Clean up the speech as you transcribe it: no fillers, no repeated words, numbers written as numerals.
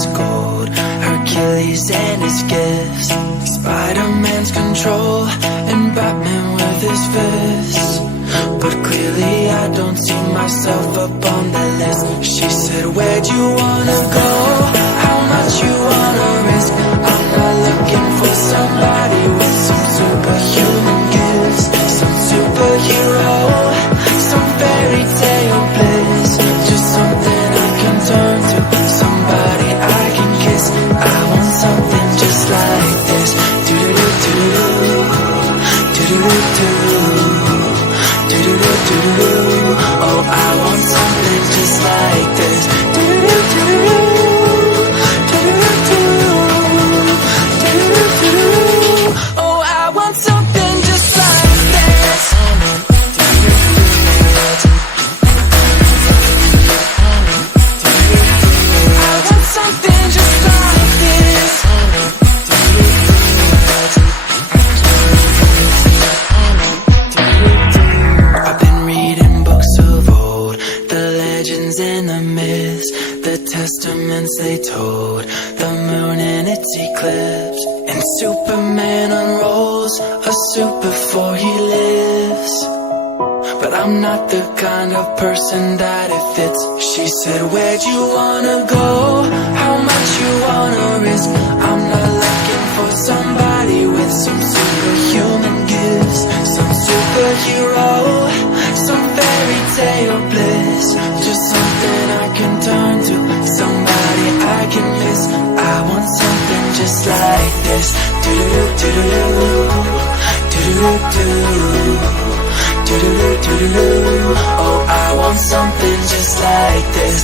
his gold, Hercules and his gifts, Spider-Man's control, and Batman with his fists. But clearly I don't see myself up on that list. She said, where'd you wanna go? How much you wanna risk? I'm not looking for somebody with some superhuman gifts, some superhero, some fairy tale bliss. Just something I can turn to, somebody I can kiss. I want something just like this. Do-do-do-do-do, do-do-do-do. Oh, I want something just like this. Oh, I want something just like this. I want something just like this. And the myths, the testaments they told, the moon in its eclipse, and Superman unrolls a suit before he lives. But I'm not the kind of person that it fits. She said, where'd you wanna go? How much you wanna risk? I'm not looking for somebody with some superhuman gifts, some superhero, some fairy tale bliss. Just something I can turn to, somebody I can miss. I want something just like this. Do-do-do-do-do, do-do-do-do, do-do-do-do-do. Oh, I want something just like this.